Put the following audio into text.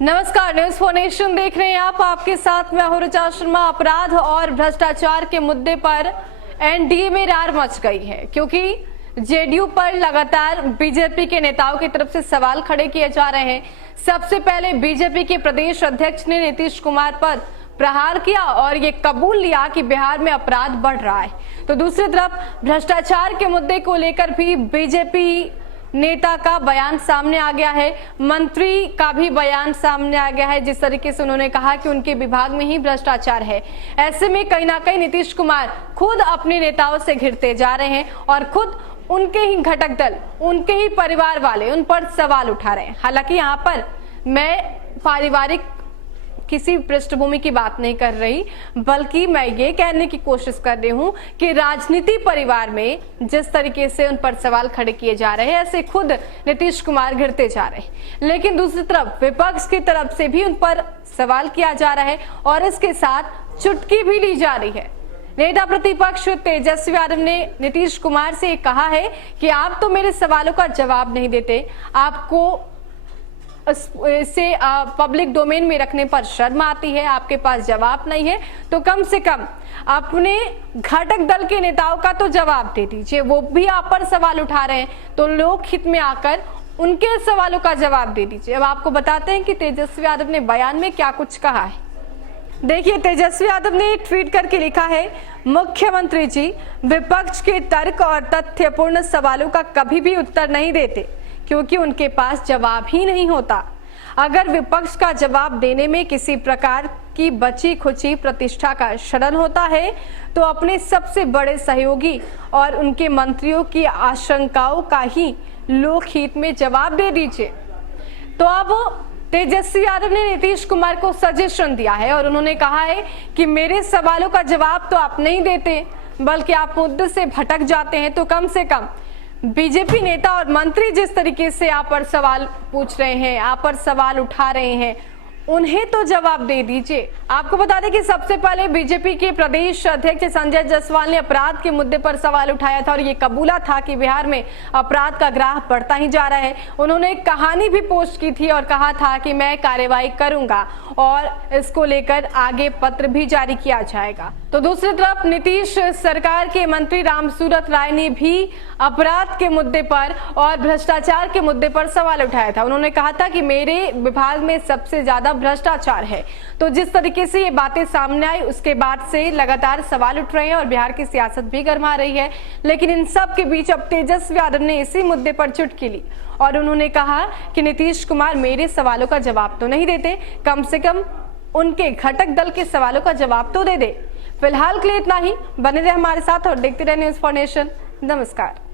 नमस्कार, news for nation देख रहे हैं आप। आपके साथ मैं हूं ऋचा शर्मा। अपराध और भ्रष्टाचार के मुद्दे पर एनडीए में रार मच गई है, क्योंकि जेडीयू पर लगातार बीजेपी के नेताओं की तरफ से सवाल खड़े किए जा रहे हैं। सबसे पहले बीजेपी के प्रदेश अध्यक्ष ने नीतीश कुमार पर प्रहार किया और ये कबूल लिया कि बिहार में अपराध बढ़ रहा है। तो दूसरी तरफ भ्रष्टाचार के मुद्दे को लेकर भी बीजेपी नेता का बयान सामने आ गया है, मंत्री का भी बयान सामने आ गया है। जिस तरीके से उन्होंने कहा कि उनके विभाग में ही भ्रष्टाचार है। ऐसे में कहीं ना कहीं नीतीश कुमार खुद अपने नेताओं से घिरते जा रहे हैं और खुद उनके ही घटक दल, उनके ही परिवार वाले उन पर सवाल उठा रहे हैं। हालांकि यहाँ पर मैं पारिवारिक किसी पृष्ठभूमि की बात नहीं कर रही, बल्कि मैं ये कहने की कोशिश कर रही हूँ कि राजनीति परिवार में जिस तरीके से उन पर सवाल खड़े किए जा रहे हैं, ऐसे खुद नीतीश कुमार घिरते जा रहे हैं। लेकिन दूसरी तरफ विपक्ष की तरफ से भी उन पर सवाल किया जा रहा है और इसके साथ चुटकी भी ली जा रही है। नेता प्रतिपक्ष तेजस्वी यादव ने नीतीश कुमार से कहा है कि आप तो मेरे सवालों का जवाब नहीं देते, आपको इसे पब्लिक डोमेन में रखने पर शर्म आती है, आपके पास जवाब नहीं है, तो कम से कम अपने घटक दल के नेताओं का तो जवाब दे दीजिए। वो भी आप पर सवाल उठा रहे हैं तो लोक हित में आकर उनके सवालों का जवाब दे दीजिए। अब आपको बताते हैं कि तेजस्वी यादव ने बयान में क्या कुछ कहा है। देखिए, तेजस्वी यादव ने ट्वीट करके लिखा है, मुख्यमंत्री जी विपक्ष के तर्क और तथ्यपूर्ण सवालों का कभी भी उत्तर नहीं देते, क्योंकि उनके पास जवाब ही नहीं होता। अगर विपक्ष का जवाब देने में किसी प्रकार की बची खुची प्रतिष्ठा का क्षरण होता है तो अपने सबसे बड़े सहयोगी और उनके मंत्रियों की आशंकाओं का ही लोकहित में जवाब दे दीजिए। तो अब तेजस्वी यादव ने नीतीश कुमार को सजेशन दिया है और उन्होंने कहा है कि मेरे सवालों का जवाब तो आप नहीं देते, बल्कि आप मुद्दे से भटक जाते हैं, तो कम से कम बीजेपी नेता और मंत्री जिस तरीके से आप पर सवाल पूछ रहे हैं, आप पर सवाल उठा रहे हैं, उन्हें तो जवाब दे दीजिए। आपको बता दें कि सबसे पहले बीजेपी के प्रदेश अध्यक्ष संजय जायसवाल ने अपराध के मुद्दे पर सवाल उठाया था और ये कबूला था कि बिहार में अपराध का ग्राफ बढ़ता ही जा रहा है। उन्होंने एक कहानी भी पोस्ट की थी और कहा था कि मैं कार्रवाई करूंगा और इसको लेकर आगे पत्र भी जारी किया जाएगा। तो दूसरी तरफ नीतीश सरकार के मंत्री रामसूरत राय ने भी अपराध के मुद्दे पर और भ्रष्टाचार के मुद्दे पर सवाल उठाया था। उन्होंने कहा था कि मेरे विभाग में सबसे ज्यादा भ्रष्टाचार है। तो जिस तरीके से ये बातें सामने आई, उसके बाद से लगातार सवाल उठ रहे हैं और बिहार की सियासत भी गर्मा रही है। लेकिन इन सब के बीच अब तेजस्वी यादव ने इसी मुद्दे पर चुटकी ली और उन्होंने कहा कि नीतीश कुमार मेरे सवालों का जवाब तो नहीं देते, कम से कम उनके घटक दल के सवालों का जवाब तो दे दे। फिलहाल के लिए इतना ही। बने रहे हमारे साथ और देखते रहे न्यूज फॉर नेशन। नमस्कार।